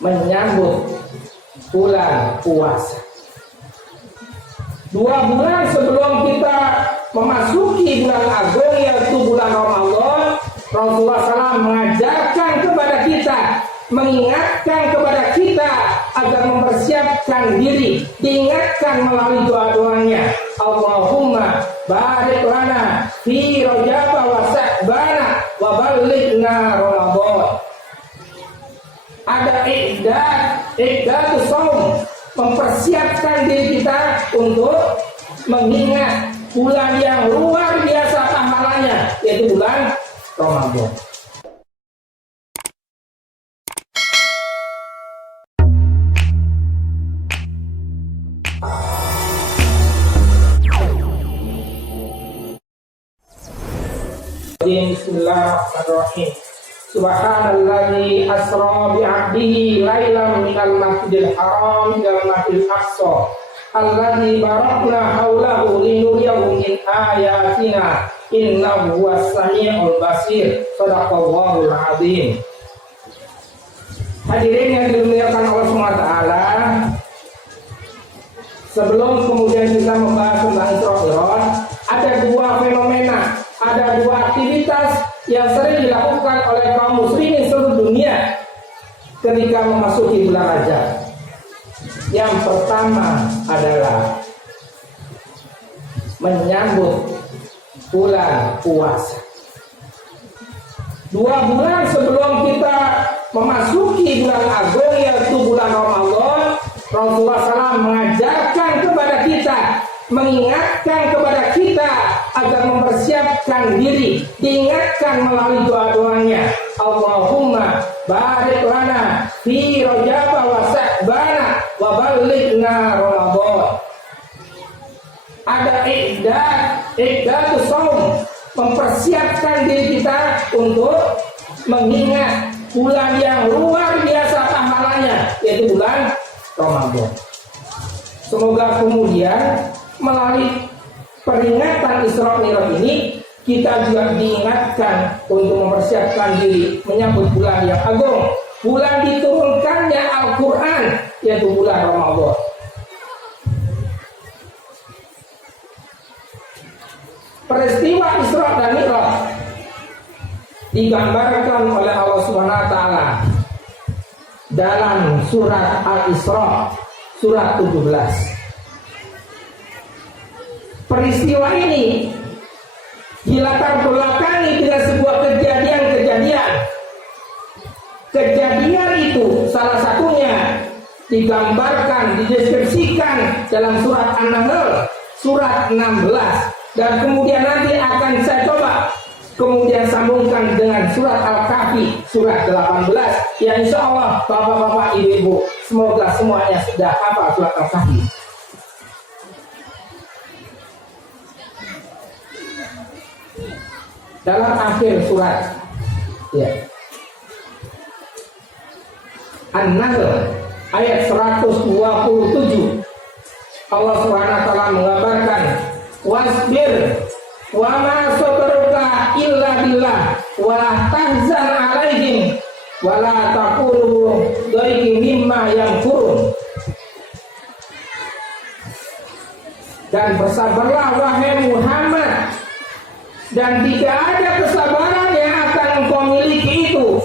menyambut bulan puasa. 2 bulan sebelum kita memasuki bulan agung yaitu bulan Ramadan, Rasulullah SAW mengajarkan kepada kita, mengingatkan kepada kita agar mempersiapkan diri, diingatkan melalui doa-doanya. Allahumma barik lana fi Rajab wa Sya'ban wa ballighna Ramadan. Ada iqdatu shaum, mempersiapkan diri kita untuk mengingat bulan yang luar biasa pahalanya, yaitu bulan Ramadan. Bismillahirrahmanirrahim. Subhanalladzi asra bi 'abdihi lailan minal masjidil haram ilal masjidil aqsa alladzi barakna haulahu linuriyahu min ayatina innahu huwas samiul basir. Shadaqallahul azim. Hadirin yang dimuliakan Allah SWT, sebelum kemudian kita membahas tentang Isra Mi'raj, ada 2 fenomena, ada 2 aktivitas yang sering dilakukan oleh kaum muslimin seluruh dunia ketika memasuki bulan Rajab. Yang pertama adalah menyambut bulan puasa. 2 bulan sebelum kita memasuki bulan agung yaitu bulan Ramadan, Rasulullah SAW mengajarkan kepada kita, mengingatkan kepada kita agar mempersiapkan diri, diingatkan melalui doa-doanya. Allahumma barik lana fi Rajab wa Sya'ban wa ballighna Ramadan. Ada iqdatu shaum, mempersiapkan diri kita untuk mengingat bulan yang luar biasa pahalanya, yaitu bulan Ramadan. Semoga kemudian melalui peringatan Isra Mi'raj ini kita juga diingatkan untuk mempersiapkan diri menyambut bulan yang agung, bulan diturunkannya Al-Quran, yaitu bulan Ramadan. Peristiwa Isra dan Mi'raj digambarkan oleh Allah Subhanahu wa taala dalam surat Al-Isra surat 17. Peristiwa ini dilatar belakangi dengan sebuah kejadian-kejadian. Kejadian itu salah satunya digambarkan, dideskripsikan dalam surat An-Nahl surat 16, dan kemudian nanti akan saya coba kemudian sambungkan dengan surat Al-Kahfi surat 18. Ya insya Allah bapak-bapak, ibu-ibu, semoga semuanya sudah hafal surat Al-Kahfi. Dalam akhir surat An-Nahl ayat 127, Allah Subhanahu wa taala mengabarkan, wasbir wa ma sabruka illa billah wa la tahzan alaihim wa la taqulu dhaiqin mimma yamkurun. Dan bersabarlah wahai Muhammad, dan tidak ada kesabaran yang akan engkau miliki itu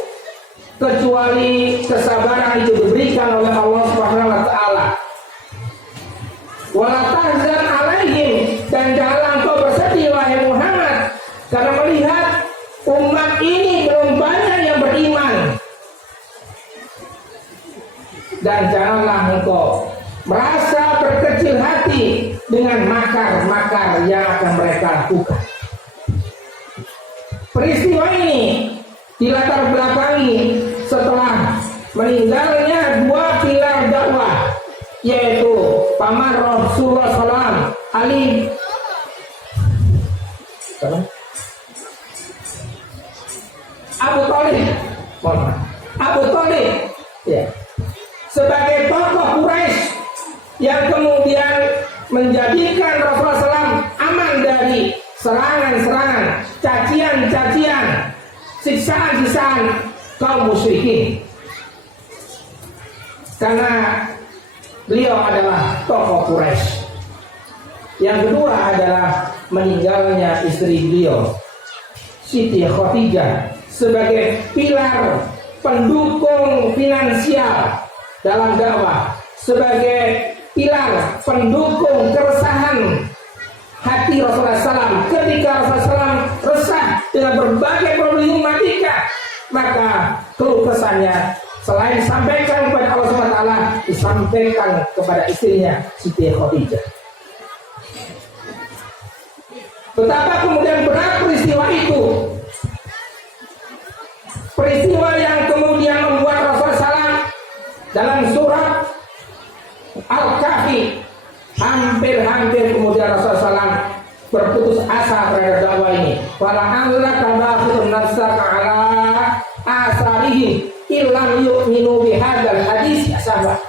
kecuali kesabaran itu diberikan oleh Allah Subhanahu wa taala. Wala tahzan alaihim, dan janganlah engkau bersedih wahai Muhammad karena melihat umat ini belum banyak yang beriman, dan janganlah engkau merasa berkecil hati dengan makar-makar yang akan mereka lakukan. Peristiwa ini dilatar belakangi setelah meninggalnya 2 pilar dakwah, yaitu paman Rasulullah SAW Ali Abu Thalib sebagai tokoh Quraisy yang kemudian menjadikan Rasulullah SAW aman dari serangan-serangan, cacian-cacian, siksaan-siksaan kaum musyrikin. karena beliau adalah tokoh Quraisy. Yang kedua adalah meninggalnya istri beliau, Siti Khadijah, sebagai pilar pendukung finansial dalam dakwah, sebagai pilar pendukung keresahan hati Rasulullah SAW. Ketika Rasulullah SAW resah dengan berbagai problematika, maka keluh kesahnya selain disampaikan kepada Allah SWT, disampaikan kepada istrinya Siti Khadijah. Betapa kemudian berat peristiwa itu, peristiwa yang kemudian membuat Rasulullah SAW dalam surat Al-Kahfi hampir kemudian Rasulullah SAW berputus asa terhadap dakwah ini. Fala'allaka bakhirun nafsaka ala asarihim illam yu'minu bihadzal hadis, ya sahabat.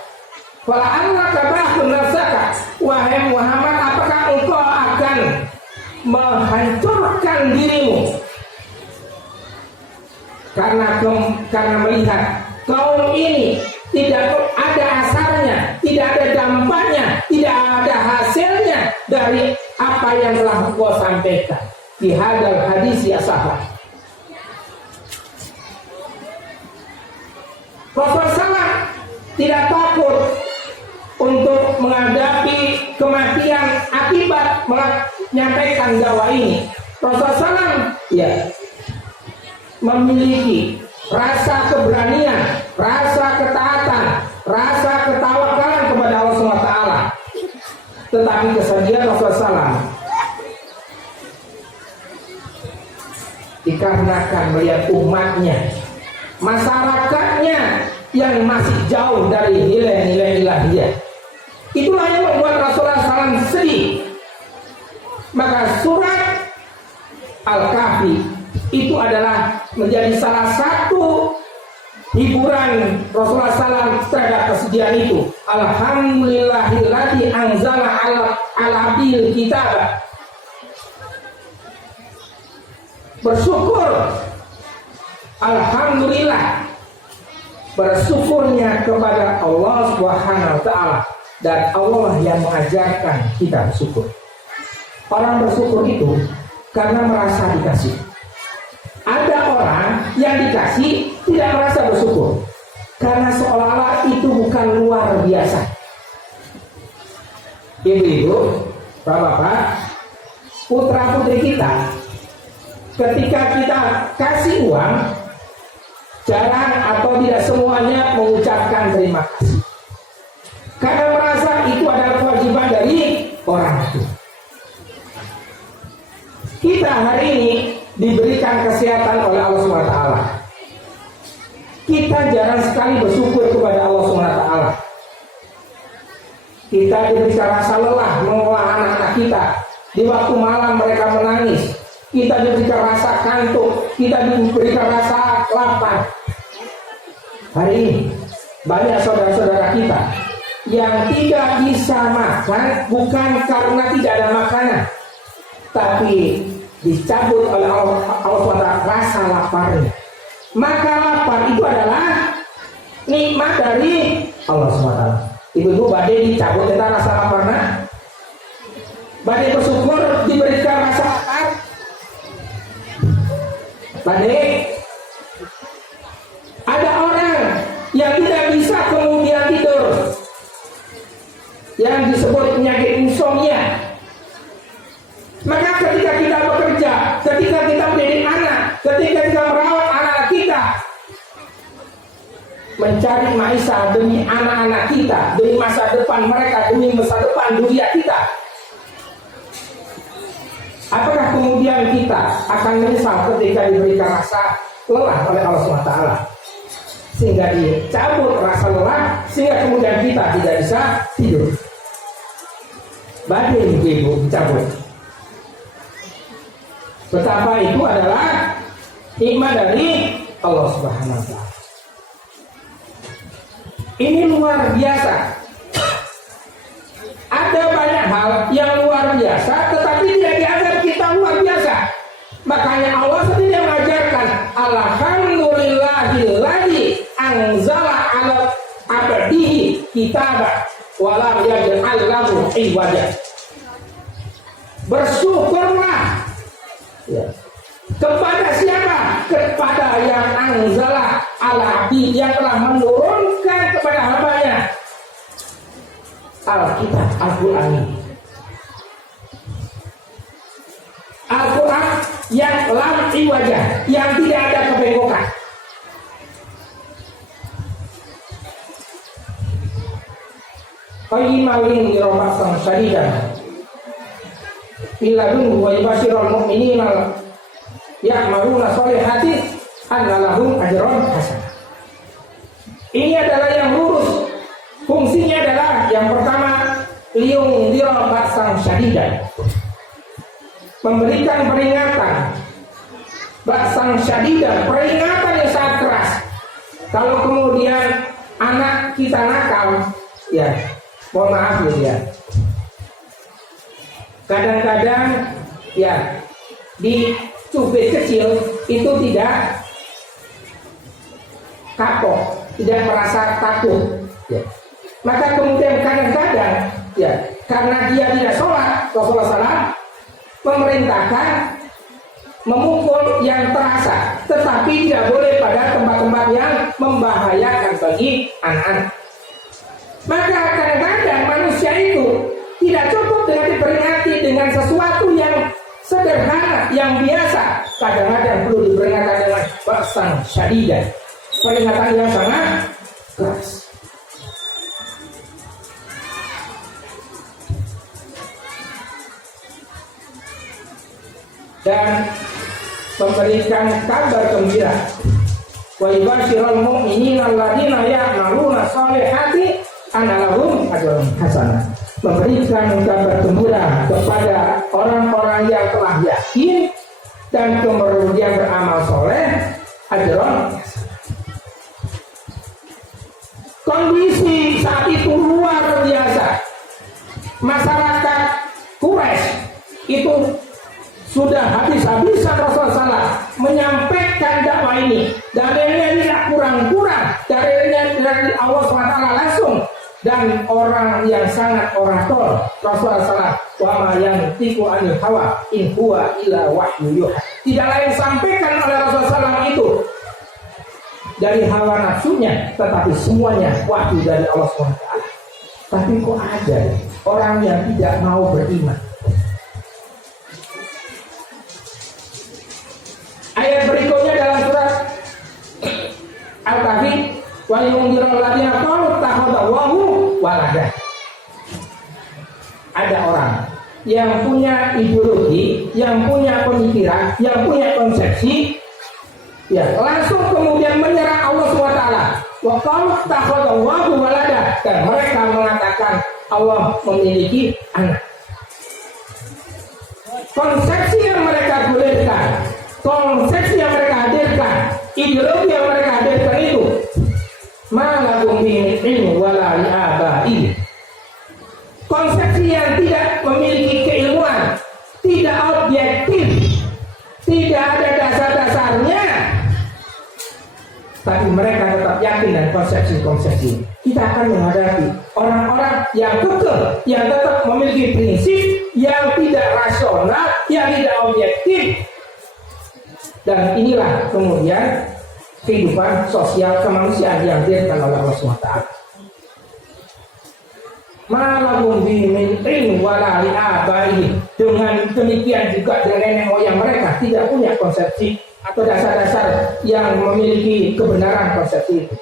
Fala'allaka bakhirun nafsaka, wahai Muhammad, apakah engkau akan menghancurkan dirimu karena melihat kaum ini tidak ada asarnya, tidak ada dampaknya, tidak ada hasilnya dari apa yang telah engkau sampaikan di hadal hadis, ya sahabat. Rasulullah SAW tidak takut untuk menghadapi kematian akibat menyampaikan dakwah ini. Rasulullah SAW memiliki rasa keberanian, rasa ketaatan, rasa ketawakalan kepada Allah SWT. Tetapi kesedihan Rasulullah SAW dikarenakan melihat umatnya, masyarakatnya yang masih jauh dari nilai-nilai ilahiyah. Itulah yang membuat Rasulullah SAW sedih. Maka surat Al-Kahfi itu adalah menjadi salah satu hiburan Rasulullah SAW terhadap kesedihan itu. Alhamdulillahilladzi anzala ala abdil kitab. Bersyukur, alhamdulillah, bersyukurnya kepada Allah Subhanahu wa Ta'ala, dan Allah yang mengajarkan kita bersyukur. Orang bersyukur itu karena merasa dikasih. Ada orang yang dikasih tidak merasa bersyukur karena seolah-olah itu bukan luar biasa. Ibu-ibu, bapak-bapak, putra-putri kita, ketika kita kasih uang, jarang atau tidak semuanya mengucapkan terima kasih, karena merasa itu adalah kewajiban dari orang itu. Kita hari ini diberikan kesehatan oleh Allah SWT. Kita jarang sekali bersyukur kepada Allah SWT. Kita diberikan rasa lelah mengolah anak-anak kita. Di waktu malam mereka menangis. Kita diberikan rasa kantuk. Kita diberikan rasa lapar. Hari ini banyak saudara-saudara kita yang tidak bisa makan bukan karena tidak ada makanan, tapi dicabut oleh Allah SWT rasa laparnya. Maka lapar itu adalah nikmat dari Allah SWT. Ibu-ibu badai dicabut kita rasa laparnya, badai bersyukur diberikan rasa lapar. Badai, ada orang yang tidak bisa kemudian tidur, yang disebut penyakit insomnia. Maka ketika kita bekerja, ketika kita menjadi anak, ketika kita merawat anak kita, mencari maisha demi anak-anak kita, demi masa depan mereka, demi masa depan dunia kita, apakah kemudian kita akan menyesal ketika diberikan rasa lelah oleh Allah SWT, sehingga dicabut rasa lelah, sehingga kemudian kita tidak bisa tidur? Badai ibu-ibu dicabut. Betapa itu adalah nikmat dari Allah Subhanahu wa Ta'ala. Ini luar biasa. Ada banyak hal yang luar biasa, tetapi tidak dianggap kita luar biasa. Makanya Allah sendiri mengajarkan, alhamdulillahilladzi anzala ala abdihi kitaba wa lam yaj'al lahu iwaja. Bersyukurlah ya. Kepada siapa? Kepada yang anzala ala abdi, yang telah menurunkan kepada hambanya Alkitab, Al-Quran ini. Al-Quran yang lam iwaja, yang tidak ada kebengkokan. Qayyimawin dirobaksan syadidan Biladun wa ibashirul mu'minina ya'maruna sholihati anna lahum ajran hasan. Ini adalah yang lurus. Fungsinya adalah yang pertama, liung dirobaksan syadidan, memberikan peringatan. Baksan syadidan, peringatan yang sangat keras. Kalau kemudian anak kita nakal, ya mohon maaf ya, kadang-kadang ya di cubit kecil itu tidak kapok, tidak merasa takut ya. Maka kemudian kadang-kadang ya karena dia tidak sholat, Rasulullah SAW memerintahkan memukul yang terasa, tetapi tidak boleh pada tempat-tempat yang membahayakan bagi anak-anak. Maka kadang-kadang manusia itu tidak cukup dengan diperingati dengan sesuatu yang sederhana, yang biasa. Kadang-kadang perlu diperingatkan dengan baksan syadidah, peringatan yang sangat keras. Dan memberikan kabar gembira. Wa yubashirul mu'minina alladziina ya'maluna sholihati anna lahum ajran hasanah. Memberikan kabar gembira kepada orang-orang yang telah yakin dan kemudian beramal soleh, ajran hasanah. Kondisi saat itu luar biasa. Masyarakat Quraisy itu sudah habis-habisan Rasulullah SAW menyampaikan dakwah ini. Dalilnya tidak kurang-kurang, dalilnya dari Allah SWT langsung, dan orang yang sangat orator Rasulullah SAW. Wa ma yantiqu anil hawa in huwa illa wahyu yuha. Tidak lain sampaikan oleh Rasulullah SAW itu dari hawa nafsunya, tetapi semuanya wahyu dari Allah SWT. Tapi kok ada orang yang tidak mau beriman? Ayat berikutnya dalam surat Al-Kahfi, wa yunzirul ladzina qalu takhadallahu walada. Ada orang yang punya ideologi, yang punya pemikiran, yang punya konsepsi, ya langsung kemudian menyerang Allah SWT. Wa qalu takhadallahu walada, dan mereka mengatakan Allah memiliki anak. Konsepsi yang mereka gulirkan, konsepsi yang mereka hadirkan, ideologi yang mereka hadirkan itu malakum min ilmu wala li'abai. Konsepsi yang tidak memiliki keilmuan, tidak objektif, tidak ada dasar-dasarnya, tapi mereka tetap yakin dan konsepsi-konsepsi. Kita akan menghadapi orang-orang yang kekeh, yang tetap memiliki prinsip yang tidak rasional, yang tidak objektif. Dan inilah kemudian kehidupan sosial kemanusiaan yang dihadirkan oleh Allah SWT. Malahum bimin ilmu wala li'abai. Dengan demikian juga dengan nenek moyang mereka tidak punya konsepsi atau dasar-dasar yang memiliki kebenaran konsepsi itu.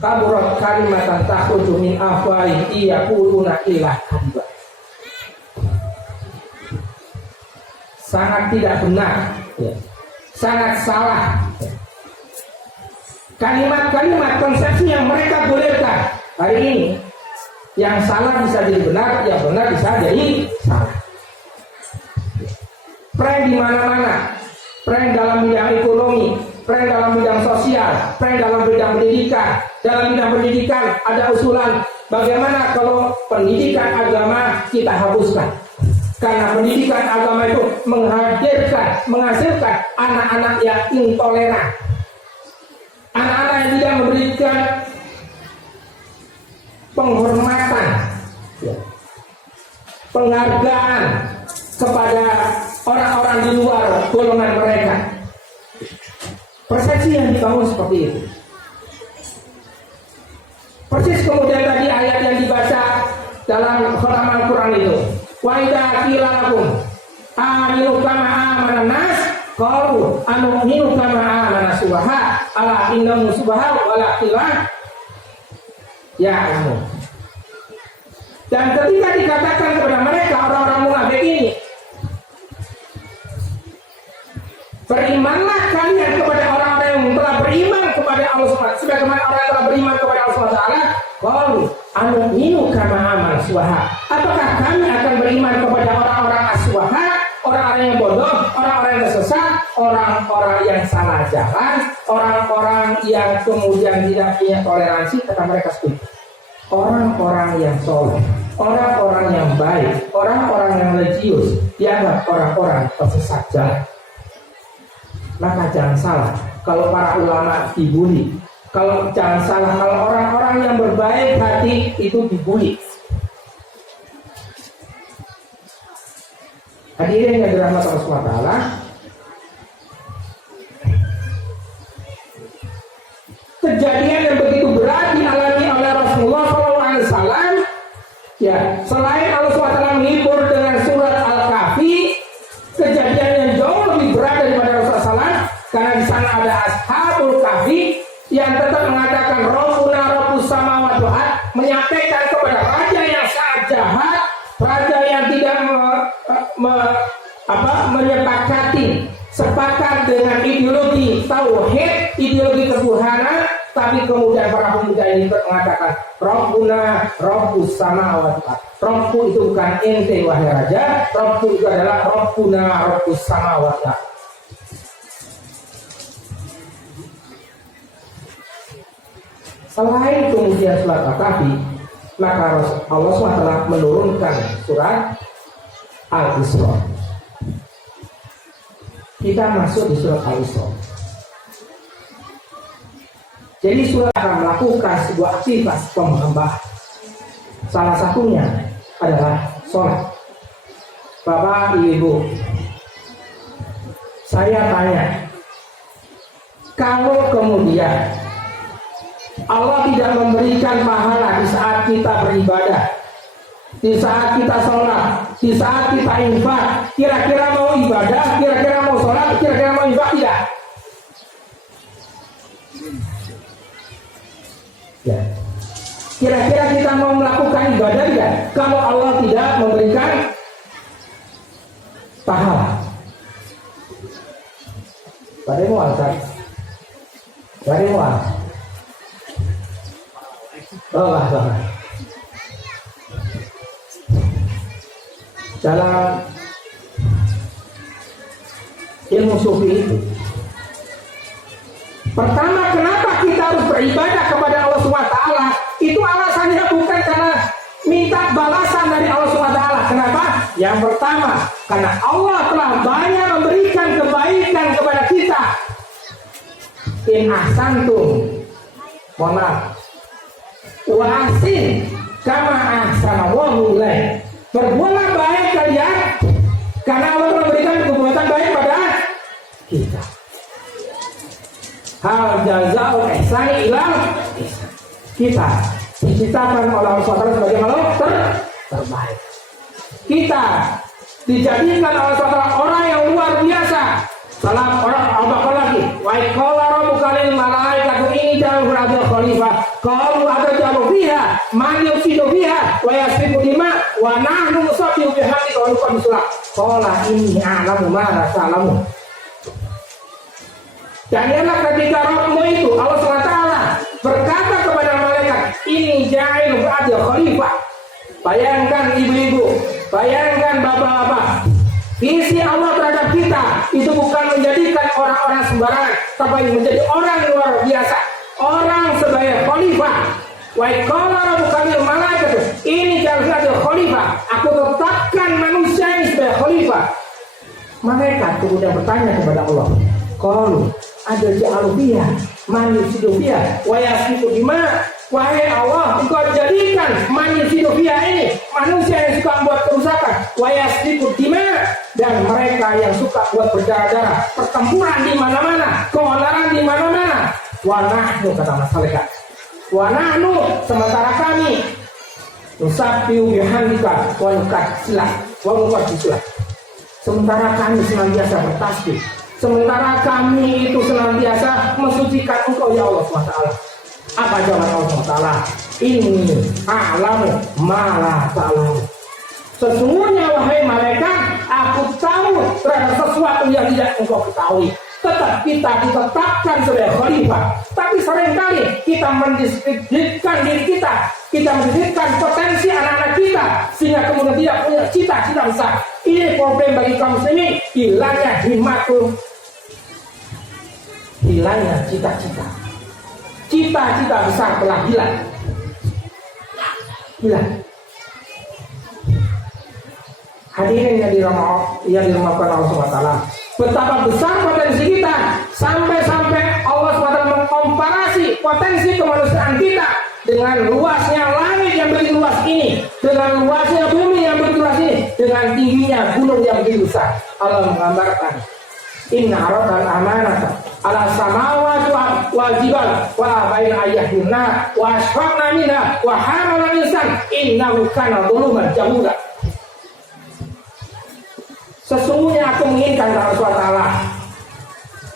Kaburat kalimatan takhruju min afwahihim yaquluna illa kadzaba. Sangat tidak benar, ya. Sangat salah. Kalimat-kalimat konsepsi yang mereka gulirkan hari ini, yang salah bisa jadi benar, yang benar bisa jadi salah. Prank di mana-mana, prank dalam bidang ekonomi, prank dalam bidang sosial, prank dalam bidang pendidikan. Dalam bidang pendidikan ada usulan bagaimana kalau pendidikan agama kita hapuskan. Karena pendidikan agama itu menghasilkan anak-anak yang intoleran. anak-anak yang tidak memberikan penghormatan, penghargaan kepada orang-orang di luar golongan mereka. Persepsi yang dibangun seperti itu. Persis kemudian tadi ayat yang dibaca dalam halaman Al-Quran itu, wa idza qila lakum aminu kama amanan nas qalu anu'minu kama amana subaha ala innahum subaha wala qila ya amun. Dan ketika dikatakan kepada mereka orang-orang munafik ini, berimanlah kalian kepada orang-orang yang telah beriman kepada Allah SWT, sebagaimana orang yang telah beriman kepada Allah SWT. Qalu anu'minu kama aman suwaha. Apakah kami akan beriman kepada orang-orang aswaha, orang-orang yang bodoh, orang-orang yang sesat, orang-orang yang salah jalan, orang-orang yang kemudian tidak punya toleransi? Kata mereka seperti orang-orang yang soleh, orang-orang yang baik, orang-orang yang religius dianggap orang-orang tersesat jalan. Maka jangan salah kalau para ulama dibully. Kalau jangan salah kalau orang-orang yang berbaik hati itu dibully. Hadirin yang dirahmati Allah SWT, kejadian yang begitu berat dialami oleh Rasulullah SAW, ya, selain Allah SWT menghibur dengan surat Al-Kahfi, kejadian yang jauh lebih berat daripada Rasulullah SAW, karena di sana ada Ashabul Kahfi yang tetap mengatakan Rabbuna Rabbus samawati wal ard, menyampaikan kepada raja yang sangat jahat, raja yang tidak menyepakati sepakat dengan ideologi tauhid, ideologi ketuhanan, tapi kemudian para pemuda ini mengatakan Rabbuna Rabbus samawati wal ard. Rabbu itu bukan ente wahai raja, Rabbu itu adalah Rabbuna Rabbus samawati wal ard. Selain kemudian surat Al-Kahfi, maka Allah SWT menurunkan surat Al-Isra. Kita masuk di surat Al-Isra. Jadi surat akan melakukan sebuah aktivitas penambahan. Salah satunya adalah sholat. Bapak, Ibu, saya tanya, kalau kemudian Allah tidak memberikan pahala di saat kita beribadah, di saat kita sholat, di saat kita infak, kira-kira mau ibadah, kira-kira mau sholat, kira-kira mau infak tidak? Ya. Kira-kira kita mau melakukan ibadah tidak kalau Allah tidak memberikan pahala? Pada mual kan? Pada mual. Allah. Dalam ilmu sufi itu, pertama, kenapa kita harus beribadah kepada Allah SWT? Itu alasannya bukan karena minta balasan dari Allah SWT. Kenapa? Yang pertama, karena Allah telah banyak memberikan kebaikan kepada kita. In ahsantum, mohon maaf, wa ahsin kama ahsanallahu ilaik. Berbuatlah baik kalian karena Allah memberikan perbuatan baik pada kita. Hal jazaa'ul ihsani ilal ihsan. Kita diciptakan oleh Allah SWT sebagai makhluk terbaik. Kita dijadikan oleh Allah SWT orang yang luar biasa. Salam orang apa lagi? Wa qala rabbuka lil malaikati inni ja'alun fil khalifah. Qalu atajalu fiha man yufsidu fiha wa yasfiku dima wa nahnu nusabbihu bihamdika wa nuqaddisu lak. Qala inni a'lamu ma la ta'lamun. Dan ialah ketika Rabbmu itu Allah SWT berkata kepada malaikat, ini ja'ilun fil khalifah. Bayangkan ibu-ibu, bayangkan bapak-bapak, visi Allah terhadap kita itu bukan menjadikan orang-orang sembarangan, tapi menjadi orang luar biasa, orang sebagai khalifah. Wa qala rabbuka lil malaikati ini ja'alul khalifah. Aku tetapkan manusia ini sebagai khalifah. Malaikat kemudian bertanya kepada Allah, qalu ada ja'alu fiha man yufsidu fiha wa yasfiku dima. Wahai Allah, Engkau jadikan man yufsidu fiha ini manusia yang suka membuat kerusakan, wa yasfiku dima, dan mereka yang suka buat berdarah-darah, pertempuran di mana-mana, keonaran di mana-mana. Wa nahnu, kata Mas Saleka, wa nahnu, sementara kami nusabbihu bihamdika wa nuqaddisuka. Sementara kami senantiasa bertasbih, sementara kami itu senantiasa mensucikan Engkau ya Allah SWT. Apa jawaban Allah SWT? Inni a'lamu ma la ta'lamu. Sesungguhnya wahai malaikat, aku tahu terhadap sesuatu yang tidak engkau ketahui. Tetap kita ditetapkan sebagai khalifah, tapi seringkali kita mendiskreditkan diri kita mendiskreditkan potensi anak-anak kita, sehingga kemudian tidak punya cita-cita besar. Ini problem bagi kaum muslimin, hilangnya himmatul, hilangnya cita-cita. Cita-cita besar telah hilang. Hadirin yang dirahmati Allah SWT, betapa besar potensi kita, sampai-sampai Allah SWT mengkomparasi potensi kemanusiaan kita dengan luasnya langit yang begitu luas ini, dengan luasnya bumi yang begitu luas ini, dengan tingginya gunung yang begitu besar. Allah menggambarkan, inna aradal amanata ala samawati wal jibal wa baina ayyahunna wa asfaqna minha wa hamala insan innahu kana zaluman jahula. Sesungguhnya aku menginginkan Allah SWT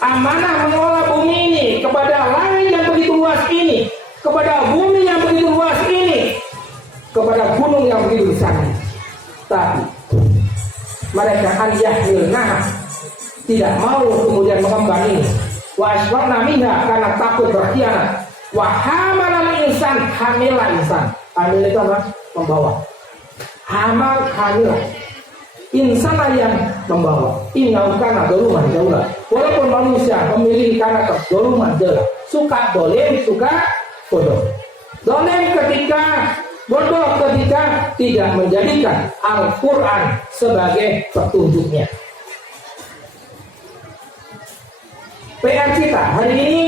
amanah mengelola bumi ini kepada langit yang begitu luas ini, kepada bumi yang begitu luas ini, kepada gunung yang begitu besar. Tapi mereka an-yahmilnaha, tidak mau kemudian mengemban ini. Wa asfaqna minha, karena takut berkhianat. Wa hamalal insan, hamilah insan. Hamil itu apa? Membawa. Hamil. Insan yang membawa. Innahu kana zaluman jahula. Walaupun manusia memiliki karakter zaluman jahula, suka dolim, suka bodoh. Dolim ketika bodoh ketika tidak menjadikan Al-Quran sebagai petunjuknya. PR kita hari ini,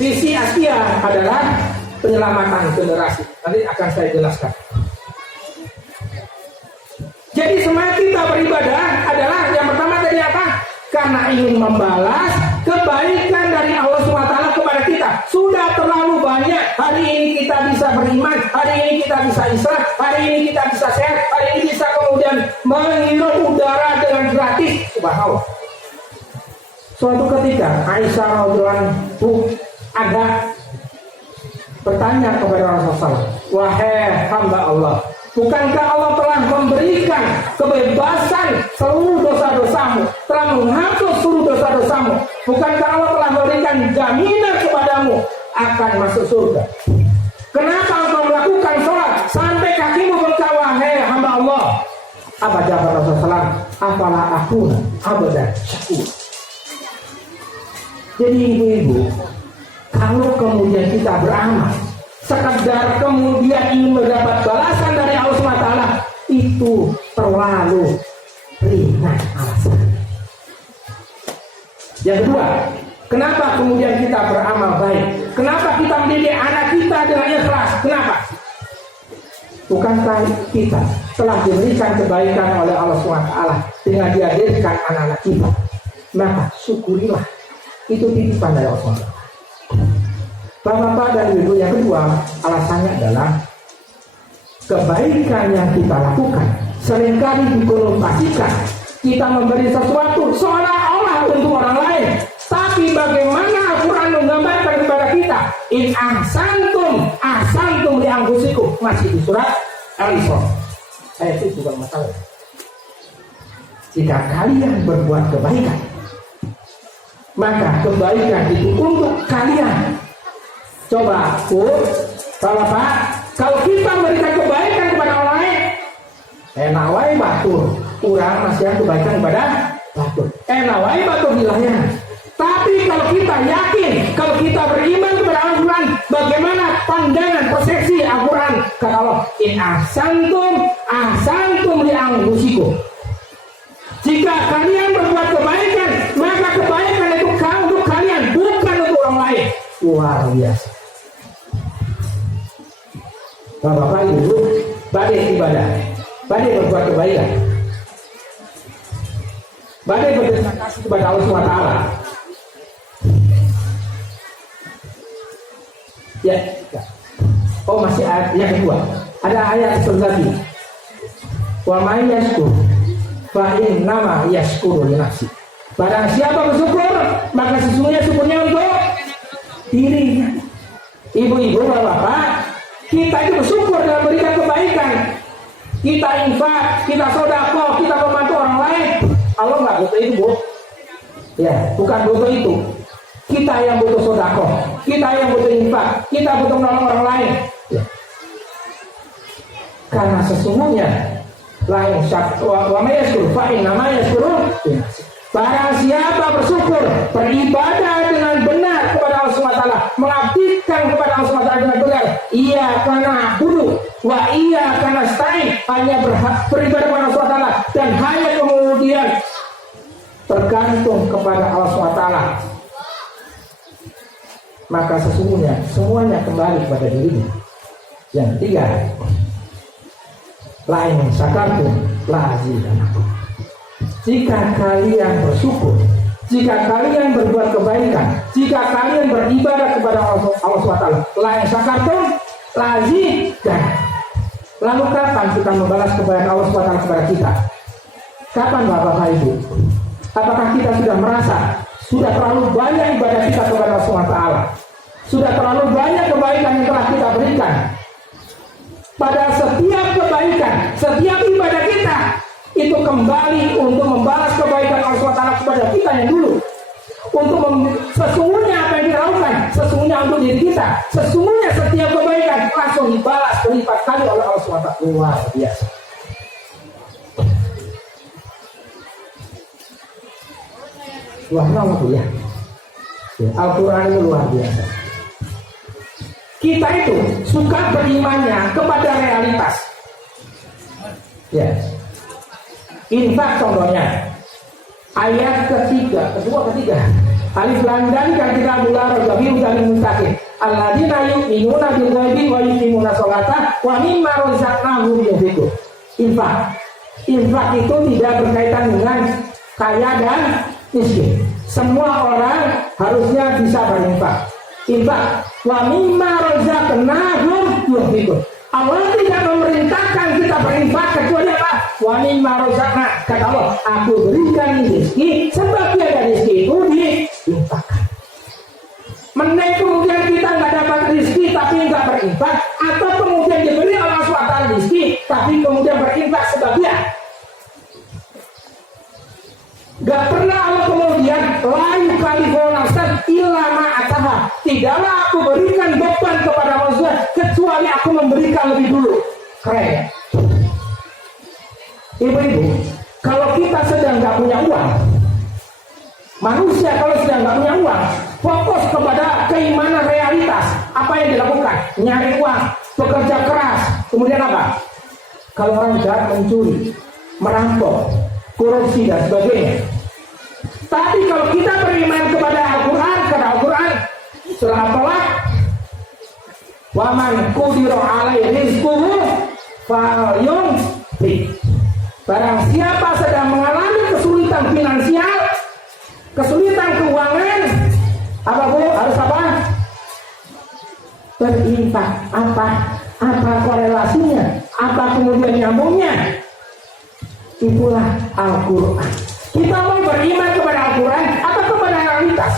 visi Asia adalah penyelamatan generasi. Nanti akan saya jelaskan. Jadi semangat kita beribadah adalah yang pertama tadi apa? Karena ingin membalas kebaikan dari Allah SWT kepada kita. Sudah terlalu banyak. Hari ini kita bisa beriman, hari ini kita bisa Islam, hari ini kita bisa sehat, hari ini bisa kemudian menghirup udara dengan gratis. Subhanallah. Suatu ketika Aisyah radhiyallahu anha ada bertanya kepada Rasulullah, wahai hamba Allah, bukankah Allah telah memberikan kebebasan seluruh dosa-dosamu, telah menghapus seluruh dosa-dosamu? Bukankah Allah telah memberikan jaminan kepadamu akan masuk surga? Kenapa engkau melakukan sholat sampai kakimu bengkak, wahai hamba Allah? Apa jawab Rasulullah? Afala akuna abdan syakur. Jadi ibu-ibu, kalau kemudian kita beramal sekedar kemudian ingin mendapat balasan dari Allah SWT, itu terlalu ringan alasannya. Yang kedua, kenapa kemudian kita beramal baik? Kenapa kita mendidik anak kita dengan ikhlas? Kenapa? Bukankah kita telah diberikan kebaikan oleh Allah SWT dengan dihadirkan anak-anak kita? Maka syukurilah, itu titipan dari Allah SWT. Bapak-bapak dan ibu, yang kedua alasannya adalah kebaikan yang kita lakukan seringkali dikonotasikan kita memberi sesuatu seolah-olah untuk orang lain, tapi bagaimana Al-Quran menggambarkan kepada kita, in ahsantum li anfusikum, masih di surat Al-Isra ayat itu juga masalah. Jika kalian berbuat kebaikan, maka kebaikan itu untuk kalian. Coba, Bu, Bapak, kalau kita memberikan kebaikan kepada orang lain, enak wae batur, kurang masih kebaikan kepada batur. Enak wae batur bilahnya. Tapi kalau kita yakin, kalau kita beriman kepada Al-Quran, bagaimana pandangan persepsi Al-Quran? Kata Allah, in ahsantum li anfusikum. Jika kalian berbuat kebaikan, maka kebaikan itu untuk kalian, bukan untuk orang lain. luar biasa. Bapak-bapak ibu, badai ibadah, badai berbuat kebaikan, badai berterima kasih kepada Allah SWT. Ya, oh masih ayat yang kedua. Ada ayat lagi. Wa may yashkur fa innama yashkuru li nafsi. Barang siapa bersyukur, maka sesungguhnya syukurnya untuk dirinya. Ibu-ibu, bapak-bapak, kita itu bersyukur dalam berikan kebaikan. Kita infak, kita sedekah, kita membantu orang lain. Allah nggak butuh itu, Bu. Ya, bukan butuh itu. Kita yang butuh sedekah, kita yang butuh infak, kita butuh menolong orang lain. Ya. Karena sesungguhnya lain wa may yashkur fa innama yashkuru. Barang siapa bersyukur, beribadah dengan benar kepada Allah SWT, mengabdikan kepada Allah SWT dengan benar, ia karena buru, wa ia karena stain, hanya beribadah kepada Allah SWT dan hanya kemudian tergantung kepada Allah SWT, maka sesungguhnya semuanya kembali kepada dirinya. Yang ketiga, lain sakartum lazidanakum. Jika kalian bersyukur, jika kalian berbuat kebaikan, jika kalian beribadah kepada Allah SWT, lain sakartum lazidan. Lalu kapan kita membalas kebaikan Allah SWT kepada kita? Kapan Bapak Ibu? Apakah kita sudah merasa sudah terlalu banyak ibadah kita kepada Allah SWT? Sudah terlalu banyak kebaikan yang telah kita berikan? Pada setiap kebaikan, setiap ibadah kita itu kembali untuk membalas kebaikan Allah SWT kepada kita yang dulu. Untuk sesungguhnya apa yang kita lakukan, sesungguhnya untuk diri kita, sesungguhnya setiap kebaikan langsung dibalas berlipat kali oleh Allah SWT. Luar biasa. Luar biasa ya. Al-Quran itu luar biasa. Kita itu suka berimannya kepada realitas. Ya. Infak contohnya. Ayat kedua ketiga. Alif lam dan kita bulan Rabiul Awal mustaqim. Alladzina yu'minuna bil ghaibi wa yuqimuna sholata wa mimma razaqnahum yunfiqun. Infak. Infak itu tidak berkaitan dengan kaya dan miskin. Semua orang harusnya bisa berinfak. Infak. Wa mimma razaqnahum yunfiqun. Allah tidak memerintahkan kita berinfak kecuali apa? Wa mimma razaqna. Kata Allah, aku berikan rezeki, sebagian dari rezeki itu diinfakkan. Menaik kemudian kita nggak dapat rezeki tapi nggak berinfak, atau kemudian diberi Allah SWT rezeki tapi kemudian berinfak sebagian. Gak pernah Allah kemudian la yukallifu nafsan illa ma ataha. Tidaklah aku berikan beban kepada manusia kecuali aku memberikan lebih dulu. Keren. Ibu-ibu, kalau kita sedang nggak punya uang, manusia kalau sedang nggak punya uang, fokus kepada keimanan realitas. Apa yang dilakukan? Nyari uang, bekerja keras. Kemudian apa? Kalau orang jahat mencuri, merampok, korupsi dan sebagainya. Tapi kalau kita beriman kepada Al-Quran, kata Al-Quran surah At-Talaq, wa man qudira alaihi rizquhu falyunfiq. Barang siapa sedang mengalami kesulitan finansial, kesulitan keuangan, apa Bu? Harus apa? Berinfak. Apa korelasinya? Apa kemudian nyambungnya? Itulah Al-Quran. Kita mau beriman kepada Al-Quran atau kepada realitas?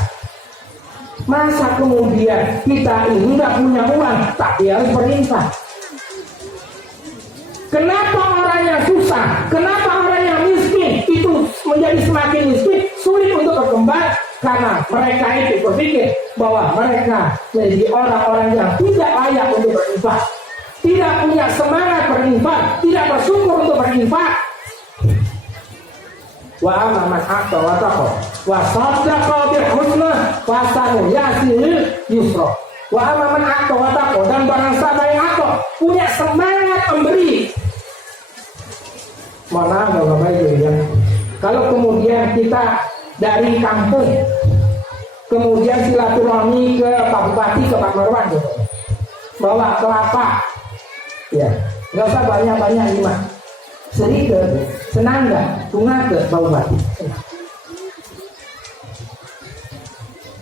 Masa kemudian kita ini nggak punya uang tapi harus berinfak? Kenapa orang yang susah, kenapa orang yang miskin itu menjadi semakin miskin, sulit untuk berkembang? Karena mereka itu berpikir bahwa mereka menjadi orang-orang yang tidak layak untuk berinfak, tidak punya semangat berinfak, tidak bersyukur untuk berinfak. Wa amman aqta wa taqa wa saddaqa bil husna fa sanuyassirul yusra. Wa amman aqta wa taqa, dan barang siapa yang aqta punya semangat memberi. Mana Bapak Ibu ya. Kalau kemudian kita dari kampung kemudian silaturahmi ke Kabupaten bupati ke Pak Marwan gitu. Bawa kelapa, ya, nggak usah banyak-banyak lima, sedikit, senang nggak? Bunga ke Pak Bupati.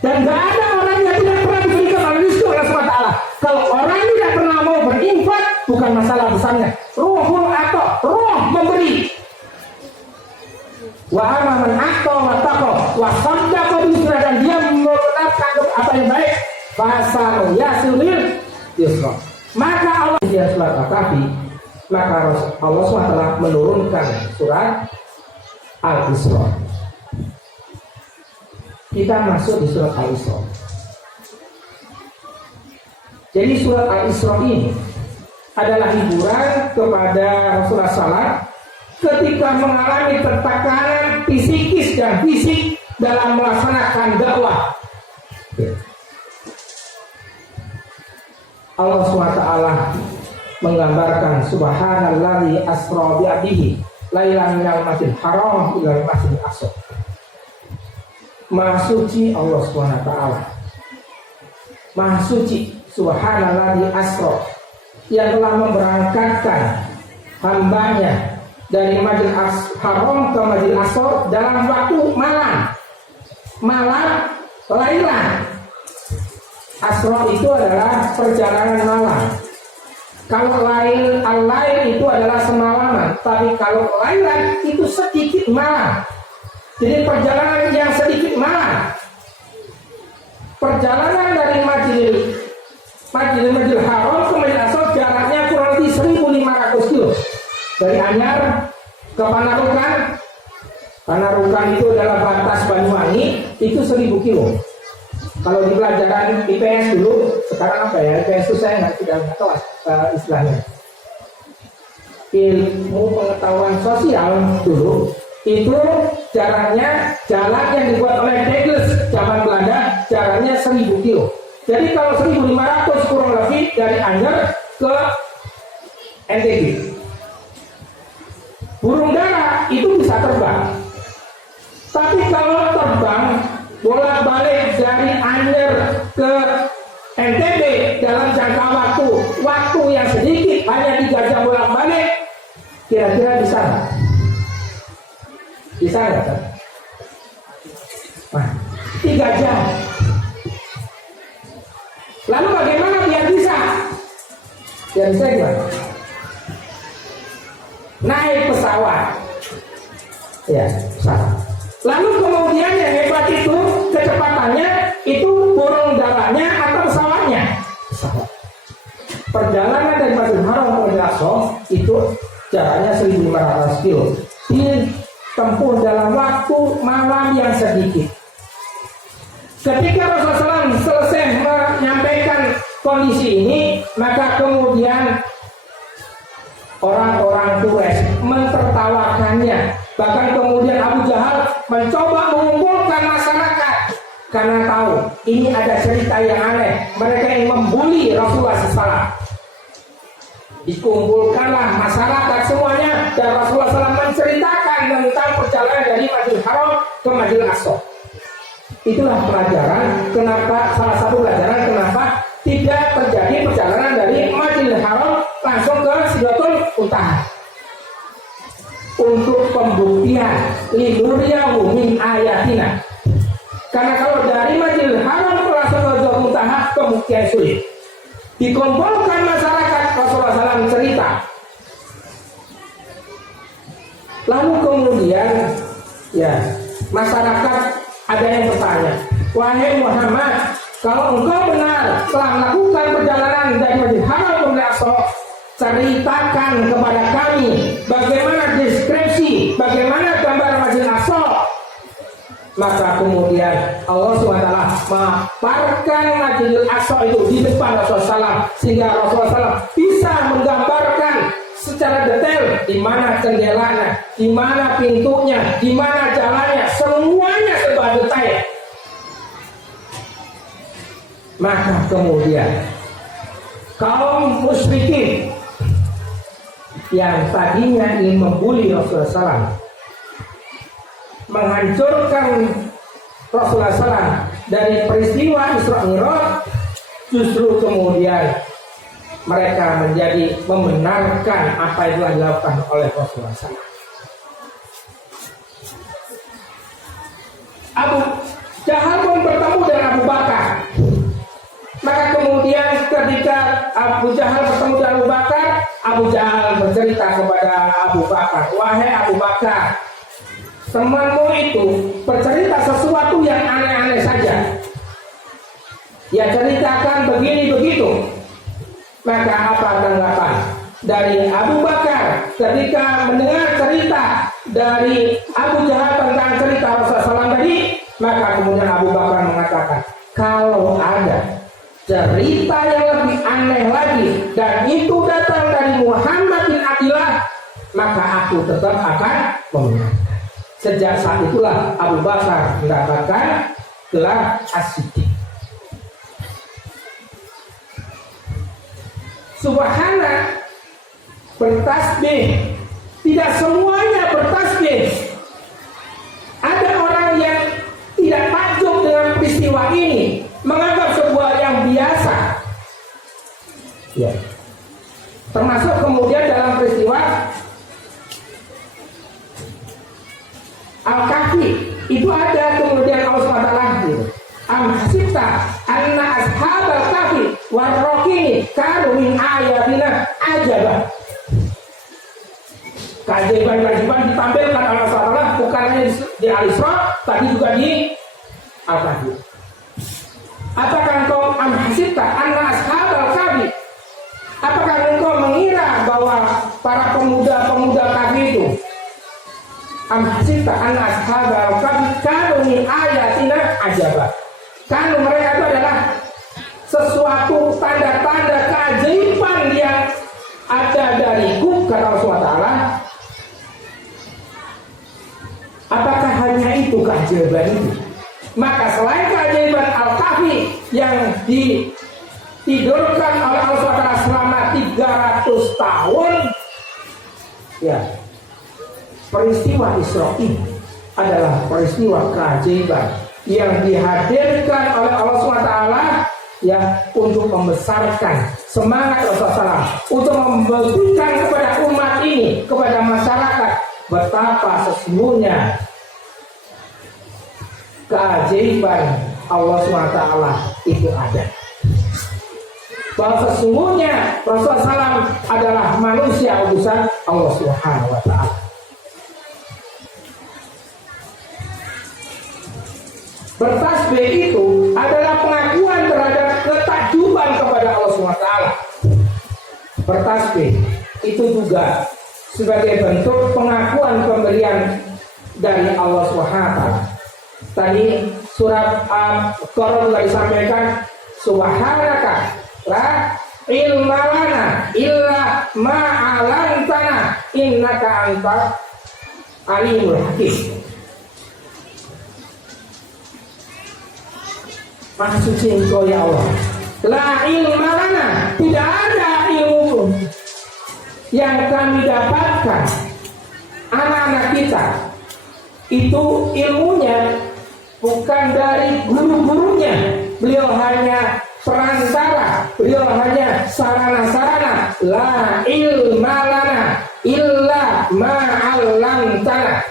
Dan nggak ada orang yang tidak pernah diberikan oleh Allah SWT. Kalau orang tidak pernah mau berinfak, bukan masalah besarnya. Ruhul atau roh memberi. Wa amaman atau wa taqo wa saddaqa bisra, dan dia menetapkan apa yang baik. Fasal yasulil yusra. Maka Allah dia surat Al-Kahfi, maka Allah SWT menurunkan surat Al-Isra. Kita masuk di surat Al-Isra. Jadi surat Al-Isra ini adalah hiburan kepada Rasulullah SAW ketika mengalami tertekanan psikis dan fisik dalam melaksanakan dakwah. Allah SWT menggambarkan subhanalladzi asra bi 'abdihi lailan minal masjidil haram ila masjidil aqsa. Maha suci Allah SWT. Maha suci subhanalladzi asra, yang telah memberangkatkan hambanya dari Masjidil Haram ke Masjidil Aqsa dalam waktu malam. Lailan. Asra itu adalah perjalanan malam. Kalau al-lail itu adalah semalaman, tapi kalau lailan itu sedikit malam. Jadi perjalanan yang sedikit malam. Perjalanan dari Masjidil Haram ke Masjidil Aqsa jaraknya kurang lebih 1.500 kilo. Dari Anyar ke Panarukan. Panarukan itu adalah batas Banyuwangi, itu 1.000 kilo. Kalau di pelajaran IPS dulu, sekarang apa ya? IPS itu saya tidak tahu istilahnya. Ilmu pengetahuan sosial dulu itu jaraknya, jalan yang dibuat oleh Douglas zaman Belanda, jaraknya 1.000 kilo. Jadi kalau 1.500 kurang lebih dari Anyer ke NTB. Burung dara itu bisa terbang. Tapi kalau terbang bolak-balik dari Anyer ke NTB dalam jangka waktu yang sedikit, hanya 3 jam bolak-balik, kira-kira bisa nggak? Bisa nggak? Nah, 3 jam. Lalu bagaimana biar bisa? Biar bisa gimana? Naik pesawat. Ya, pesawat. Lalu kemudian yang hebat itu kecepatannya itu burung darahnya atau pesawatnya? Pesawat. Perjalanan dari Masjidil Haram ke Masjidil Aqsa itu jaraknya 1.500 kilo. Ditempuh dalam waktu malam yang sedikit. Ketika Rasulullah SAW selesai menyampaikan kondisi ini, maka kemudian orang-orang Quraisy mentertawakannya. Bahkan kemudian Abu Jahal mencoba mengumpulkan masyarakat karena tahu ini ada cerita yang aneh. Mereka yang membuli Rasulullah SAW. Dikumpulkanlah masyarakat semuanya dan Rasulullah SAW menceritakan tentang perjalanan dari Masjidil Haram ke Masjidil Aqsa. Itulah pelajaran kenapa, salah satu pelajaran kenapa tidak terjadi perjalanan dari Masjidil Haram langsung ke Sidratul Muntaha. Untuk pembuktian linuriyahu min ayatina. Karena kalau dari Masjidil Haram langsung ke Sidratul Muntaha, pembuktian sulit. Dikumpulkan masyarakat, Rasulullah SAW cerita. Lalu kemudian ya masyarakat ada yang bertanya, wahai Muhammad, kalau engkau benar telah melakukan perjalanan dari Masjidil Haram ke Masjidil Aqsa, ceritakan kepada kami bagaimana deskripsi, bagaimana gambar Masjidil Aqsa. Maka kemudian Allah SWT memaparkan Masjidil Aqsa itu di depan Rasulullah SAW, sehingga Rasulullah SAW bisa menggambarkan secara detail di mana jendelanya, di mana pintunya, di mana jalannya, semuanya serba detail. Maka kemudian kaum musyrikin yang tadinya ingin membuli Rasulullah SAW, menghancurkan Rasulullah SAW dari peristiwa Isra Mi'raj, justru kemudian mereka menjadi membenarkan apa yang telah dilakukan oleh Rasulullah SAW. Abu Jahal pun bertemu dengan Abu Bakar. Maka kemudian ketika Abu Jahal bertemu dengan Abu Bakar, Abu Jahal bercerita kepada Abu Bakar, wahai Abu Bakar, temanmu itu bercerita sesuatu yang aneh-aneh saja. Ya ceritakan begini begitu. Maka apa tanggapan dari Abu Bakar ketika mendengar cerita dari Abu Jahal tentang cerita Rasulullah SAW tadi? Maka kemudian Abu Bakar mengatakan, kalau ada cerita yang lebih aneh lagi dan itu datang dari Muhammad bin Abdillah, maka aku tetap akan membenarkan. Sejak saat itulah Abu Bakar mendapatkan gelar As-Siddiq. Subhana bertasbih, tidak semuanya bertasbih. Ada orang yang tidak takjub dengan peristiwa ini, menganggap sebuah yang biasa. Ya. Termasuk kemudian dalam peristiwa Al-Kahfi itu ada kemudian Allah SWT gitu. Am-hasibta anna ashabal kahfi warraqini kanu min ayatina ajaba. Keajaiban-keajaiban ditampilkan oleh Allah SWT bukan hanya di Al-Isra, tapi juga di Al-Kahfi. Apakah engkau am-hasibta anna ashabal kahfi? Apakah engkau mengira bahwa para pemuda-pemuda kahfi itu am-hasibta anna ashabal kahfi kanu min ayatina ajaba? Kan mereka itu adalah sesuatu tanda-tanda keajaiban yang ada dariku, kata Rasulullah Ta'ala. Apakah hanya itu keajaiban itu? Maka selain keajaiban Al-Kahfi yang ditidurkan oleh Allah SWT selama 300 tahun, ya, peristiwa Isra ini adalah peristiwa keajaiban yang dihadirkan oleh Allah SWT, ya, untuk membesarkan semangat Rasulullah SAW, untuk membuktikan kepada umat ini, kepada masyarakat, betapa sesungguhnya keajaiban Allah SWT itu ada. Bahwa sesungguhnya Rasulullah SAW adalah manusia utusan Allah SWT. Bertasbih itu adalah pengakuan terhadap ketakjuban kepada Allah SWT. Bertasbih itu juga sebagai bentuk pengakuan pemberian dari Allah SWT. Tadi surat Al-Qur'an telah disampaikan, Subhanaka la ilma lana illa ma'alantana innaka anta alimul hakim. Maha suci Engkau ya Allah. La ilma lana, tidak ada ilmu yang kami dapatkan. Anak-anak kita itu ilmunya bukan dari guru-gurunya. Beliau hanya perantara, beliau hanya sarana-sarana. La ilma lana illa ma'allamtana.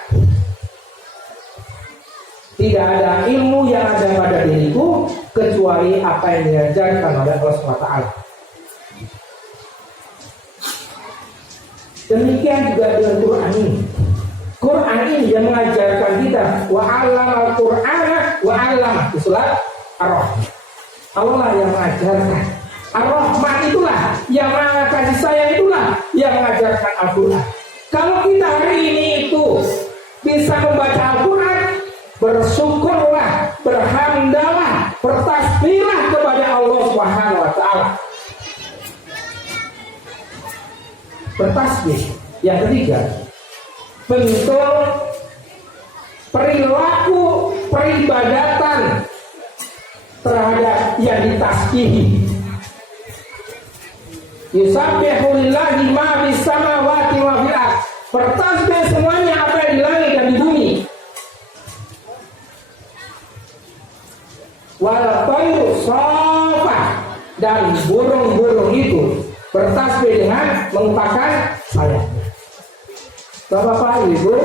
Tidak ada ilmu yang ada pada diriku kecuali apa yang diajarkan oleh Allah SWT. Demikian juga dengan Quran ini. Quran ini yang mengajarkan kita wa 'allamal Qur'ana wa 'allama di surat Ar-Rahman. Allah lah yang mengajarkan. Ar-Rahman itulah yang Maha Kasih Sayang, itulah yang mengajarkan Al-Quran. Kalau kita hari ini itu bisa membaca Al-Quran, bersyukurlah, berhamdalah, bertasbihlah kepada Allah Subhanahu wa Ta'ala. Bertasbih. Yang ketiga, bentuk perilaku peribadatan terhadap yang ditasbihi. Yusabbihu lillahi ma bis samawati wa fil ardh. Bertasbih semuanya apa yang di langit dan di bumi. Wal tayru safa, Dan burung-burung itu bertasbih dengan mengepakkan sayapnya. Bapak-bapak, Ibu,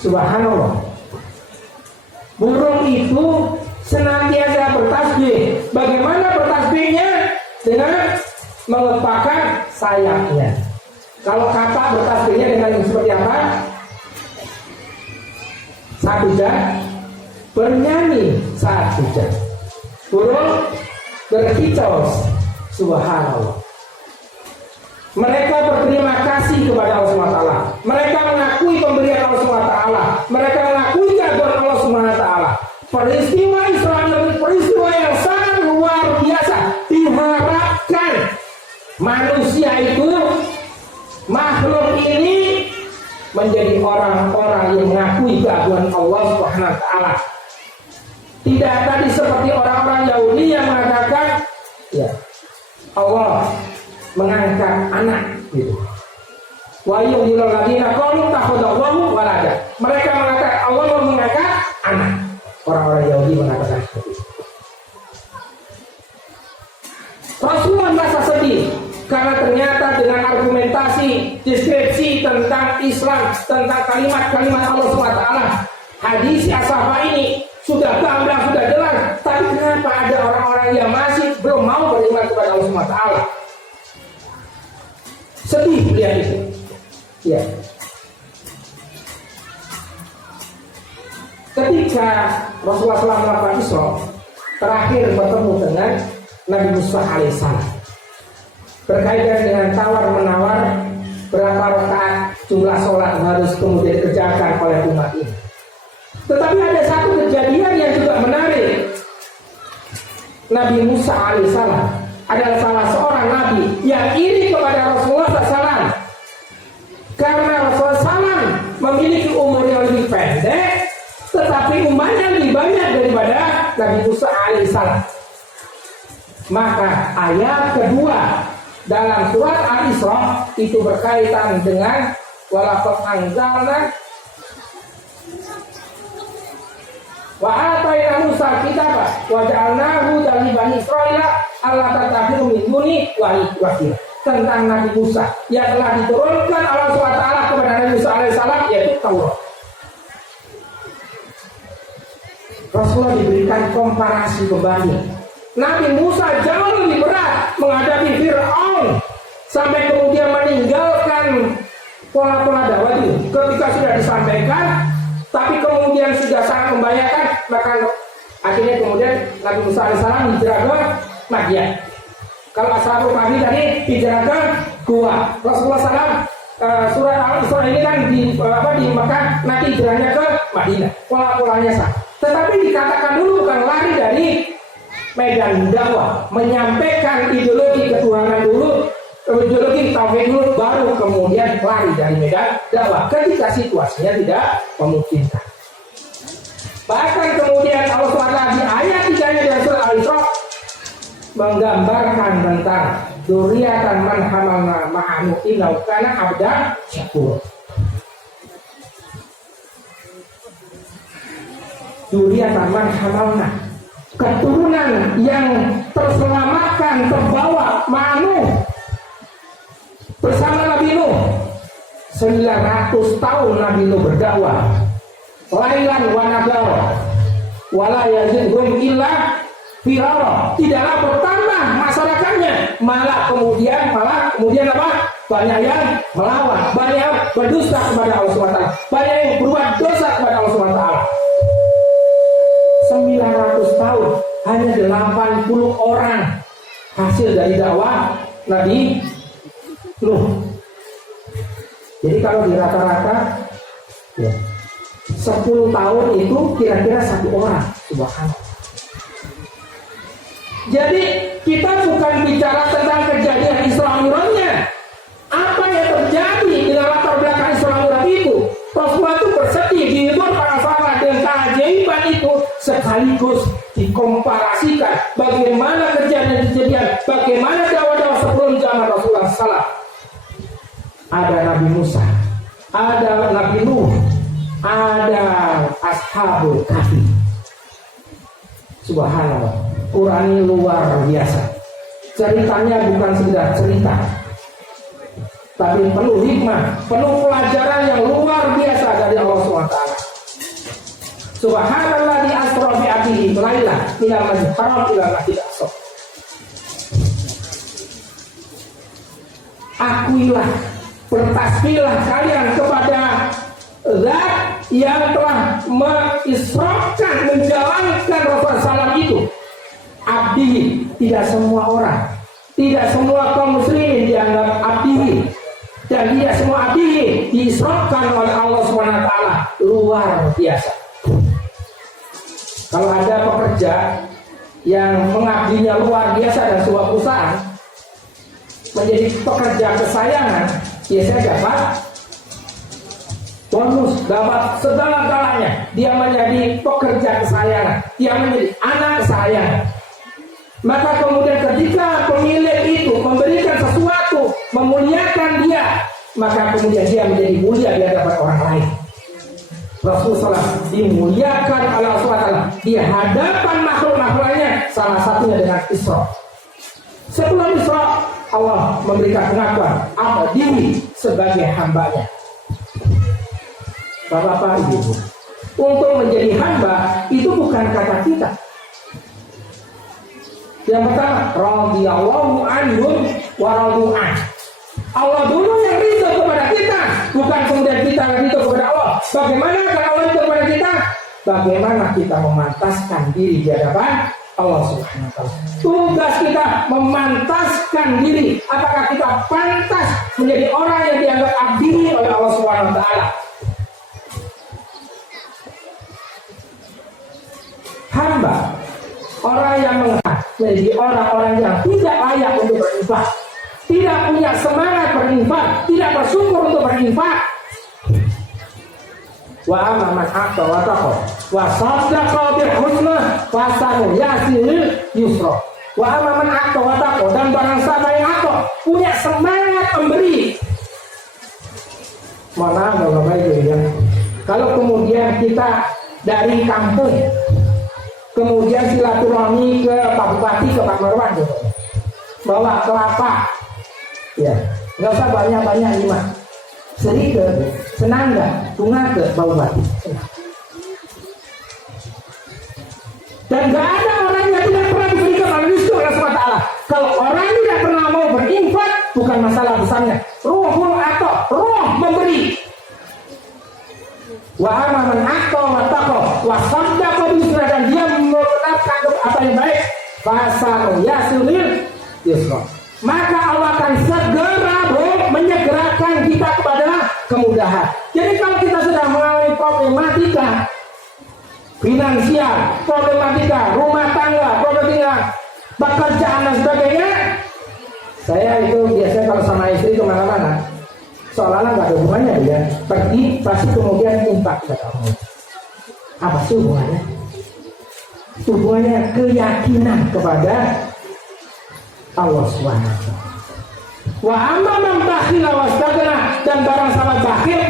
subhanallah. Burung itu senantiasa bertasbih. Bagaimana bertasbihnya? Dengan mengepakkan sayapnya. Kalau kapak bertasbihnya dengan seperti apa? Saat hujan bernyanyi saat hujan. Burung berkicau, subhanallah. Mereka berterima kasih kepada Allah SWT. Mereka mengakui pemberian Allah SWT. Mereka mengakui keagungan Allah SWT. Peristiwa Isra Mi'raj, peristiwa yang sangat luar biasa. Diharapkan manusia itu, makhluk ini menjadi orang-orang yang mengakui keagungan Allah SWT. Tidak tadi seperti orang-orang Yahudi yang mengatakan, ya, Allah mengangkat anak gitu. Wa yu'minul ladzina qalu takhadallahu walada. Mereka mengatakan Allah mengangkat anak. Orang-orang Yahudi mengatakan seperti itu. Rasulullah merasa sedih karena ternyata dengan argumentasi, deskripsi tentang Islam, tentang kalimat-kalimat Allah SWT, hadis as-sahabah ini sudah gamblang, sudah jelas. Tapi kenapa ada orang-orang yang masih belum mau beriman kepada Allah SWT? Sedih melihat itu. Ya. Ketika Rasulullah SAW melakukan Isra, terakhir bertemu dengan Nabi Musa alaihissalam, berkaitan dengan tawar-menawar berapa rakaat jumlah sholat harus kemudian dikerjakan oleh umat ini. Tetapi ada satu kejadian yang juga menarik. Nabi Musa alaihissalam adalah salah seorang nabi yang iri kepada Rasulullah SAW, karena Rasulullah SAW memiliki umur yang lebih pendek, tetapi umatnya lebih banyak daripada Nabi Musa alaihissalam. Maka ayat kedua dalam surat Al-Isra itu berkaitan dengan walaqad anzalna wa atayna Musa kitaba wa ja'alnahu li bani Israil alla tattakhidhu min duni wakila. Tentang Nabi Musa yang telah diturunkan Allah SWT kepada Nabi Musa alaihissalam, yaitu Taurat. Rasulullah diberikan komparasi kembali. Nabi Musa jauh lebih berat menghadapi Fir'aun sampai kemudian meninggalkan pola-pola dakwah itu. Ketika sudah disampaikan, tapi kemudian sudah sangat membahayakan, maka akhirnya kemudian Nabi Musa alaihissalam hijrah ke Madian. Kalau Ashabul Kahfi tadi hijrah ke Gua. Rasulullah SAW surat Al-Isra ini kan di Mekah, nanti hijrahnya ke Madinah. Pola-polanya sama. Tetapi dikatakan dulu bukan lari dari medan dakwah, menyampaikan ideologi ketuhanan dulu, ideologi tauhid dulu, baru kemudian lari dari medan dakwah ketika situasinya tidak memungkinkan. Bahkan kemudian Allah SWT di ayat 3-nya dari surah Al-Isra menggambarkan tentang dzurriatan man hamalna ma'anu innahu kana abdan syakur. Dzurriatan man hamalna, keturunan yang terselamatkan, terbawa ma'anu bersama Nabi Nuh. 900 tahun Nabi Nuh berdakwah, lailan wa nahara wala yazidhum illa firara. Tidaklah bertambah masyarakatnya, malah kemudian apa? Banyak yang melawan, banyak yang berdusta kepada Allah SWT, banyak yang berbuat dosa kepada Allah SWT. 900 tahun hanya 80 orang hasil dari dakwah Nabi Nuh. Jadi kalau di rata-rata ya, 10 tahun itu kira-kira 1 orang. Subhanallah. Jadi kita bukan bicara tentang kejadian Isra Mi'rajnya. Apa yang terjadi dengan latar belakang Isra Mi'raj itu? Rasulullah itu bersedih, dihibur para sahabat dengan keajaiban itu, sekaligus dikomparasikan bagaimana kejadian-kejadian, bagaimana dakwah-dakwah sebelum zaman Rasulullah SAW. Ada Nabi Musa, ada Nabi Nuh, ada Ashabul Kahfi. Subhanallah. Quran ini luar biasa. Ceritanya bukan sekedar cerita, tapi penuh hikmah, penuh pelajaran yang luar biasa dari Allah SWT. Subhanallah di asra bi abdihi lailan minal masjidil haram ila masjidil aqsa. Akuilah, bertasbihlah kalian kepada Zat yang telah mengisrakan, menjalankan Rasulullah SAW itu. Abdi, tidak semua orang, tidak semua kaum muslimin dianggap abdi, dan tidak semua abdi diisrakan oleh Allah SWT. Luar biasa. Kalau ada pekerja yang mengabdinya luar biasa dan sebuah perusahaan menjadi pekerja kesayangan, biasanya dapat bonus, dapat segala-galanya. Dia menjadi pekerja kesayangan, dia menjadi anak kesayangan. Maka kemudian ketika pemilik itu memberikan sesuatu, memuliakan dia, maka kemudian dia menjadi mulia di hadapan orang lain. Rasulullah SAW dimuliakan oleh Allah SWT di hadapan makhluk-makhluknya, salah satunya dengan Isra. Sebelum Isra, Allah memberikan pengakuan abdi sebagai hambanya. Bapak-bapak, ibu, untuk menjadi hamba itu bukan kata kita. Yang pertama, radhiyallahu anhum wa radu an. Allah dulu yang ridho kepada kita, bukan kemudian kita ridho kepada Allah. Bagaimana kalau Allah ridho kepada kita? Bagaimana kita memantaskan diri di hadapan Allah Subhanahu wa taala. Tugas kita memantaskan diri. Apakah kita pantas menjadi orang yang dianggap abdi oleh Allah Subhanahu wa taala? Hamba, orang yang menjadi orang-orang yang tidak layak untuk berinfak, tidak punya semangat berinfak, tidak bersyukur untuk berinfak. Wa amma man aqta wa taqa wa saddaqa bil husna fasanu yasil yusra. Wa amma man aqta wa taqa, dan barang siapa yang aqta, punya semangat memberi. Mana Bapak Ibu ya. Kalau kemudian kita dari kampung kemudian silaturahmi ke Pak Bupati, ke Pak Marwan gitu, bawa kelapa, ya nggak usah banyak-banyak lima, sedikit, senang nggak, tunggak ke Pak Bupati, senang. Dan nggak ada orang yang tidak pernah diberikan oleh rizki oleh SWT. Kalau orang tidak pernah mau berinfak, bukan masalah besarnya. Ruhul atau roh memberi. Wa amaman atau watako wa saddaqa bisra, dan dia mengucapkan apa yang baik, fasanu yasulil yusra, maka Allah akan segera menyegerakan kita kepada kemudahan. Jadi kalau kita sudah mengalami problematika finansial, problematika rumah tangga, problematika pekerjaan dan sebagainya, saya itu biasanya kalau sama istri kemana-mana seolah-olah nggak ada hubungannya, dia pergi pasti kemudian impak kepada Allah. Apa sih hubungannya? Hubungannya keyakinan kepada Allah SWT. Wa amma man bakhila wastaghna, dan barang siapa bakhil,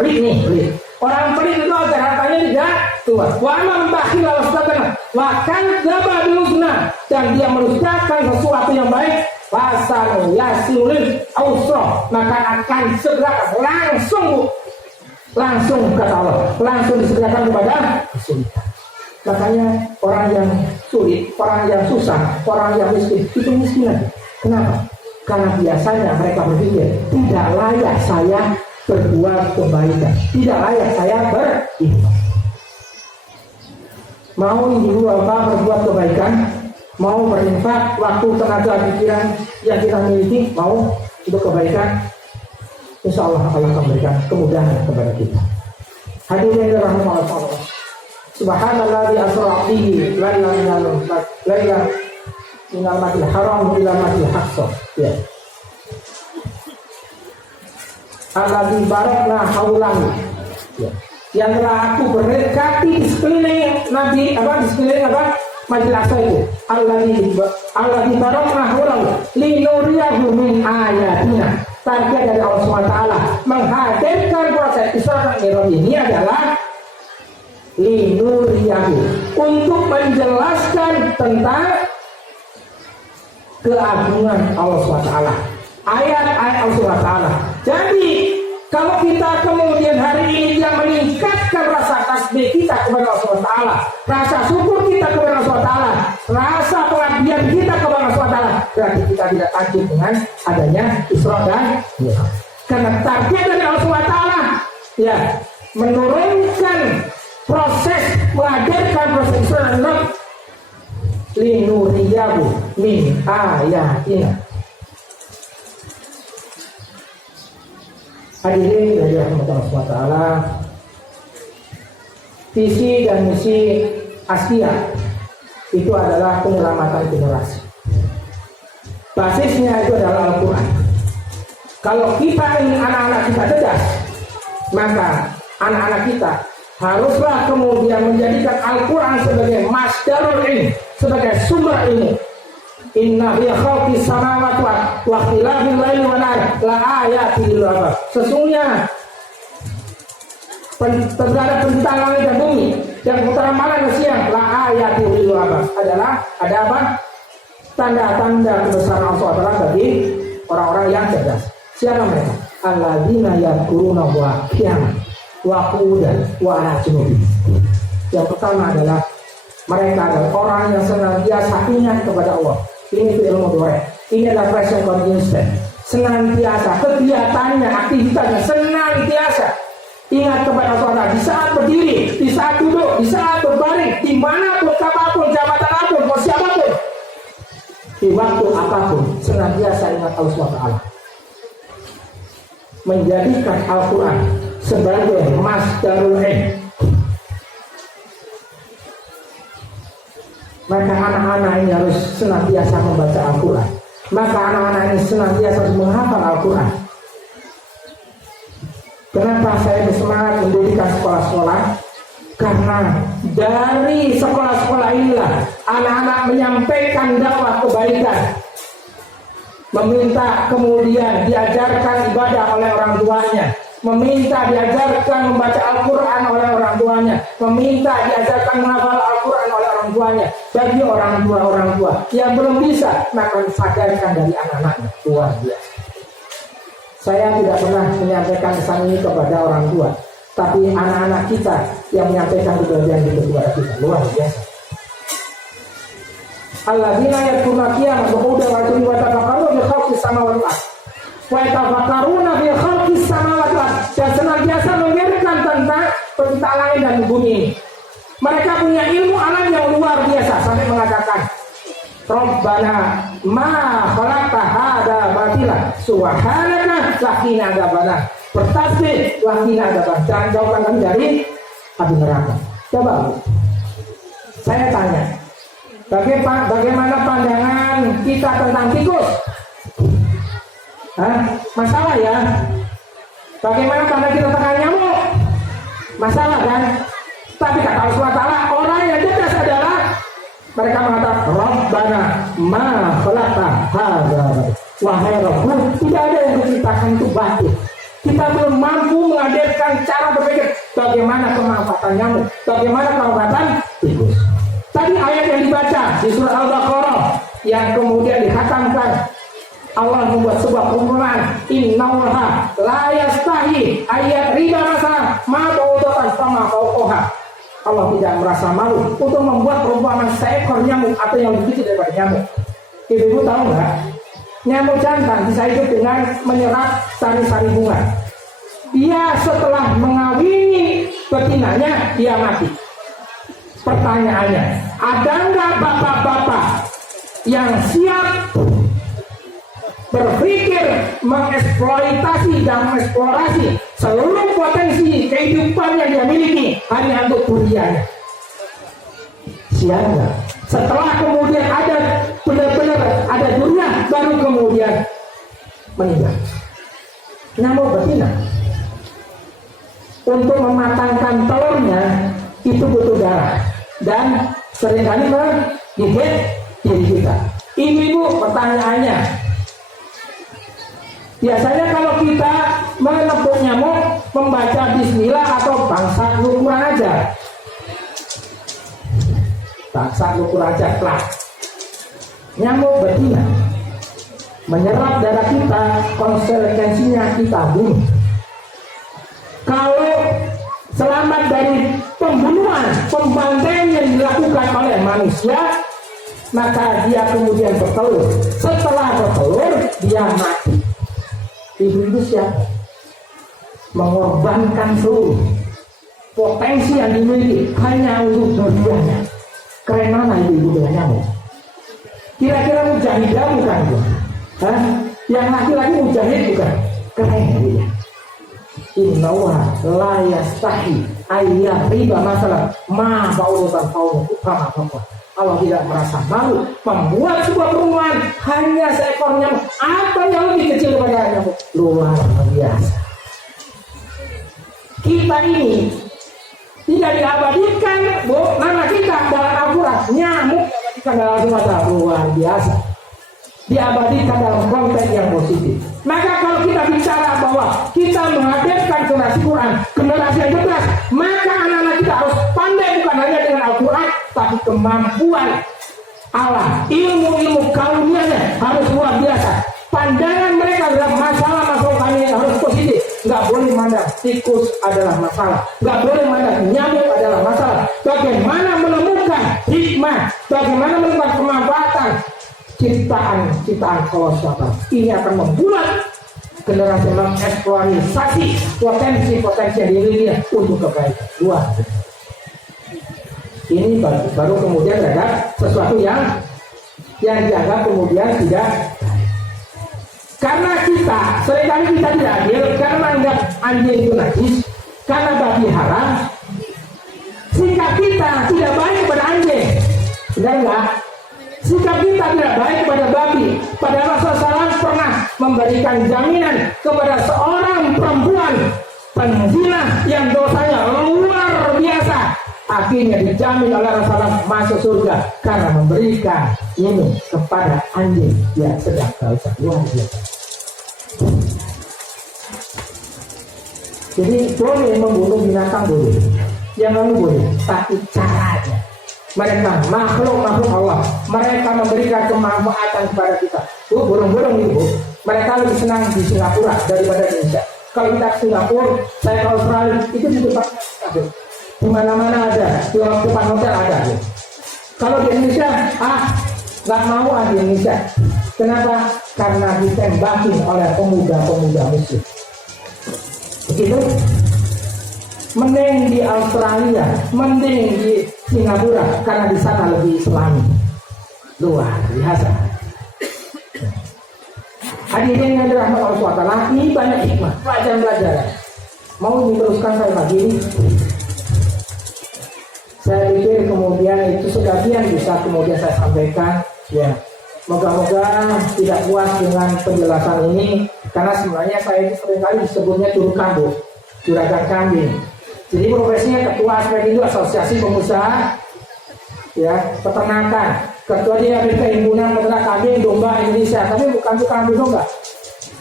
pelit nih. Orang pelit itu agar hartanya tidak keluar. Wa amma man bakhila wastaghna wa kadzdzaba bil husna, dan dia mendustakan sesuatu yang baik, fasanu yasilul ausra, maka akan segera langsung kata Allah, langsung disegerakan kepada kesulitan. Makanya orang yang sulit, orang yang susah, orang yang miskin itu miskin lagi. Kenapa? Karena biasanya mereka berpikir tidak layak saya berbuat kebaikan, tidak layak saya berinfak. Mau dulu apa berbuat kebaikan, mau berinfak waktu, tenaga, pikiran yang kita miliki, mau untuk kebaikan, insya Allah akan memberikan kemudahan kepada kita. Hadirin yang dirahmati Allah, subhanallah di asra bihi lailan minal masjidil haram ila masjidil aqsa. Ya. Alladzi barakna haulahu. Ya. Yang telah aku berdekati di sekeliling Nabi, di sekeliling Masjidil Aqsa itu. Alladzi barakna haulahu linuriyahu min ayatina. Target dari Allah SWT menghadirkan proses Isra dan Mi'raj ini adalah linuriyahu, untuk menjelaskan tentang keagungan Allah SWT, ayat-ayat Allah SWT. Jadi kalau kita kemudian hari ini tidak meningkatkan rasa tasbih kita kepada Allah SWT, rasa syukur kita kepada Allah SWT, rasa pengabdian kita kepada Allah SWT, berarti kita tidak takjub dengan adanya Isra dan Mi'raj. Karena target dari Allah SWT ya menurunkan proses, menghadirkan proses Isra dan Mi'raj linuriyahu min ayatina. Hadirin dari rahmatullah SWT, visi dan misi Askia itu adalah penyelamatan generasi. Basisnya itu adalah Al-Quran. Kalau kita ingin anak-anak kita cerdas, maka anak-anak kita haruslah kemudian menjadikan Al-Quran sebagai masdarul ilm, sebagai sumber ilmu. Inna fi khalqis samawati wa ikhtilafil laili wan nahar la ayatin lil albab. Sesungguhnya terhadap penciptaan langit dan bumi dan putaran malam dan siang la ayatin lil albab adalah ada apa? Tanda-tanda kebesaran Allah SWT bagi orang-orang yang cerdas. Siapa mereka? Alladzina yadhkuruna wa qiyaman wa qu'udan wa ala junubihim. Yang pertama adalah mereka adalah orang yang senantiasa ingat kepada Allah. Ini itu ilmu doa. Ini adalah present continuous tense. Senantiasa kegiatannya, aktivitasnya senantiasa ingat kepada Allah di saat berdiri, di saat duduk, di saat berbaring, dimanapun, kapanpun, jabatan apapun, posisi apapun, di waktu apapun, senantiasa ingat Allah SWT. Menjadikan Al-Quran sebagai masdarul ilm. Maka anak-anak ini harus senantiasa membaca Al-Quran. Maka anak-anak ini senantiasa harus menghafal Al-Quran. Kenapa saya bersemangat mendirikan sekolah-sekolah? Karena dari sekolah-sekolah inilah anak-anak menyampaikan dakwah kebaikan, meminta kemudian diajarkan ibadah oleh orang tuanya, meminta diajarkan membaca Al-Quran oleh orang tuanya, meminta diajarkan menghafal Al-Quran oleh orang tuanya. Bagi orang tua yang belum bisa, maka sadarkan dari anak-anaknya. Luar biasa. Saya tidak pernah menyampaikan pesan ini kepada orang tua, tapi anak-anak kita yang menyampaikan kebenaran itu kepada kita. Luar biasa. Alladzina yadhkuruna qiyaman wa qu'udan wa ala wa tafakkaruna fi khalqis samawati wal ardh. Wa tafakkaruna fi khalqis samawati wal ardh. Dan senantiasa memikirkan tentang penciptaan langit dan bumi ini. Mereka punya ilmu alam yang luar biasa sampai mengatakan, Rabbana ma khalaqta hadza batila subhanaka laqina adzabannar. Bertasbih laqina adzabannar. Jangan jauhkan kami dari api neraka. Coba saya tanya, bagaimana pandangan kita tentang tikus? Masalah ya. Bagaimana pandangan kita tentang nyamuk? Masalah kan? Tapi kata Allah SWT, orang yang cerdas adalah mereka mengatakan Rabbana ma khalaqta hadza. Wahai Rabbku, tidak ada yang menciptakan itu batil. Kita belum mampu menghadirkan cara berpikir bagaimana kemanfaatan nyamuk, bagaimana kemanfaatan tikus. Tadi ayat yang dibaca di surah Al-Baqarah yang kemudian dikhatamkan, Allah membuat sebuah perumpamaan, innallaha la yastahi ayat riba masa ma ba'udatan sama fauqaha. Allah tidak merasa malu untuk membuat perumpamaan seekor nyamuk atau yang lebih kecil daripada nyamuk. Ibu-ibu tahu nggak? Nyamuk jantan bisa hidup dengan menyerap sari-sari bunga. Dia setelah mengawini betinanya, dia mati. Pertanyaannya, ada nggak bapak-bapak yang siap berpikir mengeksploitasi dan mengeksplorasi seluruh potensi kehidupan yang dia miliki hanya untuk dunianya? Siapa? Setelah kemudian ada benar-benar ada dunia, baru kemudian meninggal. Nyamuk betina untuk mematangkan telurnya itu butuh darah dan seringkali menggigit diri kita. Ibu-ibu, pertanyaannya, biasanya kalau kita menepuk nyamuk membaca bismillah atau bangsa Al-Quran aja? tak sanggup kurang plak. Nyamuk betina menyerap darah kita, konsekuensinya kita bunuh. Kalau selamat dari pembunuhan, pembantaian yang dilakukan oleh manusia, maka dia kemudian bertelur. Setelah bertelur, dia mati. Ibu-ibu siapa? Mengorbankan seluruh potensi yang dimiliki hanya untuk dunianya. Keren mana ibu-ibu dengan nyamuk? Kira-kira mujahidah bukan? Hah? Yang laki-laki mujahid bukan? Keren dia. Innawa la yastahi ayyah riba masalah ma ba'urutan faunu upama apa. Allah tidak merasa malu membuat sebuah perumahan hanya seekor nyamuk. Apa yang lebih kecil daripada nyamuk? Luar biasa. Kita ini tidak diabadikan, Bu, nama kita dalam Al-Quran. Nyamuk diabadikan dalam sumatera, luar biasa. Diabadikan dalam konteks yang positif. Maka kalau kita bicara bahwa kita menghadirkan generasi Quran, generasi yang cerdas, maka anak-anak kita harus pandai bukan hanya dengan Al-Quran, tapi kemampuan Allah, ilmu-ilmu kauniyahnya harus luar biasa. Pandangan mereka dalam masalah-masalah kami harus positif. Nggak boleh mandang tikus adalah masalah, nggak boleh mandang nyamuk adalah masalah. Bagaimana menemukan hikmah, bagaimana menemukan kemanfaatan ciptaan Allah SWT. Ini akan membuat generasi mengeksploitasi potensi-potensi yang dimiliki untuk kebaikan luar. Ini baru kemudian ada sesuatu yang dianggap kemudian tidak. Karena kita seringkali kita tidak adil, karena anggap anjing itu najis, karena babi haram, sikap kita tidak baik kepada anjing, benar nggak? Sikap kita tidak baik kepada babi. Padahal Rasulullah SAW pernah memberikan jaminan kepada seorang perempuan penzina yang dosanya luar biasa, akhirnya dijamin oleh Rasulullah masuk surga karena memberikan minum kepada anjing yang sedang dosa luar biasa. Jadi boleh membunuh binatang boleh, yang lalu boleh, tapi caranya. Mereka makhluk Allah, mereka memberikan kemanfaatan kepada kita. Burung-burung itu, mereka lebih senang di Singapura daripada di Indonesia. Kalau kita ke Singapura, saya ke Australia, itu di tempat di mana-mana ada, di depan hotel ada. Kalau di Indonesia, nggak mau di Indonesia. Kenapa? Karena ditembakin oleh pemuda-pemuda muslim. Begitu. Mending di Australia, mending di Singapura, karena di sana lebih Islami. Luar biasa. Hadirin yang dirahmati Allah SWT, ini banyak hikmah, pelajaran-pelajaran. Mau diteruskan saya lagi? Saya pikir kemudian itu sebagian bisa kemudian saya sampaikan. Ya, moga-moga tidak puas dengan penjelasan ini, karena sebenarnya saya itu seringkali disebutnya juragan kambing. Jadi profesinya ketua ASPED itu Asosiasi Pengusaha ya Peternakan. Ketua dia dari Himpunan Peternak Kambing Domba Indonesia, tapi bukan tukang domba.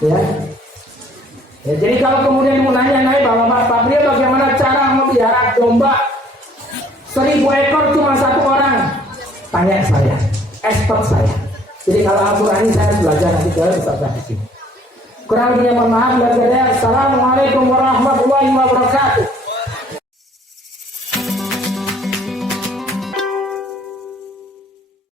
Ya, jadi kalau kemudian mau nanya bahwa Pak Beliau bagaimana cara memelihara domba 1000 ekor cuma satu orang, tanya saya, expert saya. Jadi kalau Al-Quran ini saya belajar nanti kalau bisa di sini. Kurang lebihnya mohon maaf. Assalamualaikum warahmatullahi wabarakatuh.